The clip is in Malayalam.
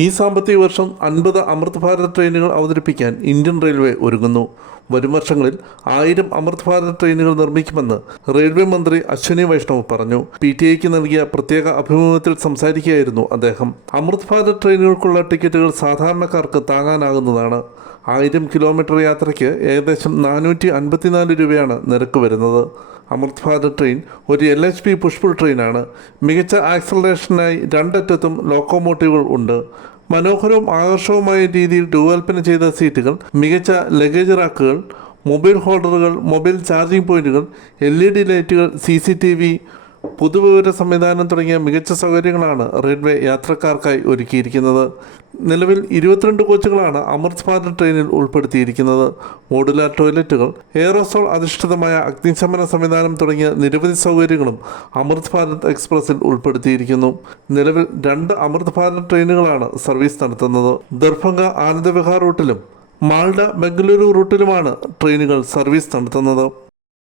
ഈ സാമ്പത്തിക വർഷം 50 അമൃത് ഭാരത് ട്രെയിനുകൾ അവതരിപ്പിക്കാൻ ഇന്ത്യൻ റെയിൽവേ ഒരുങ്ങുന്നു. വരും വർഷങ്ങളിൽ 1000 അമൃത് ഭാരത് ട്രെയിനുകൾ നിർമ്മിക്കുമെന്ന് റെയിൽവേ മന്ത്രി അശ്വിനി വൈഷ്ണവ് പറഞ്ഞു. PTIക്ക് നൽകിയ പ്രത്യേക അഭിമുഖത്തിൽ സംസാരിക്കുകയായിരുന്നു അദ്ദേഹം. അമൃത് ഭാരത് ട്രെയിനുകൾക്കുള്ള ടിക്കറ്റുകൾ സാധാരണക്കാർക്ക് താങ്ങാനാകുന്നതാണ്. 1000 കിലോമീറ്റർ യാത്രയ്ക്ക് ഏകദേശം 454 രൂപയാണ് നിരക്ക് വരുന്നത്. അമൃത് ഭാരത് ട്രെയിൻ ഒരു LHP പുഷ്പുൾ ട്രെയിനാണ്. മികച്ച ആക്സലറേഷനായി രണ്ടറ്റത്തും ലോക്കോമോട്ടീവുകൾ ഉണ്ട്. മനോഹരവും ആകർഷകവുമായ രീതിയിൽ രൂപകൽപ്പന ചെയ്ത സീറ്റുകൾ, മികച്ച ലഗേജ് റാക്കുകൾ, മൊബൈൽ ഹോൾഡറുകൾ, മൊബൈൽ ചാർജിംഗ് പോയിന്റുകൾ, LED ലൈറ്റുകൾ, CCTV, പൊതുവിവര സംവിധാനം തുടങ്ങിയ മികച്ച സൗകര്യങ്ങളാണ് റെയിൽവേ യാത്രക്കാർക്കായി ഒരുക്കിയിരിക്കുന്നത്. നിലവിൽ 22 കോച്ചുകളാണ് അമൃത് ഭാരത് ട്രെയിനിൽ ഉൾപ്പെടുത്തിയിരിക്കുന്നത്. മോഡുലാർ ടോയ്ലറ്റുകൾ, എയറോസോൾ അധിഷ്ഠിതമായ അഗ്നിശമന സംവിധാനം തുടങ്ങിയ നിരവധി സൗകര്യങ്ങളും അമൃത് ഭാരത് എക്സ്പ്രസിൽ ഉൾപ്പെടുത്തിയിരിക്കുന്നു. നിലവിൽ 2 അമൃത് ഭാരത് ട്രെയിനുകളാണ് സർവീസ് നടത്തുന്നത്. ദർഭംഗ ആനന്ദവിഹാർ റൂട്ടിലും മാൾഡ ബംഗളൂരു റൂട്ടിലുമാണ് ട്രെയിനുകൾ സർവീസ് നടത്തുന്നത്.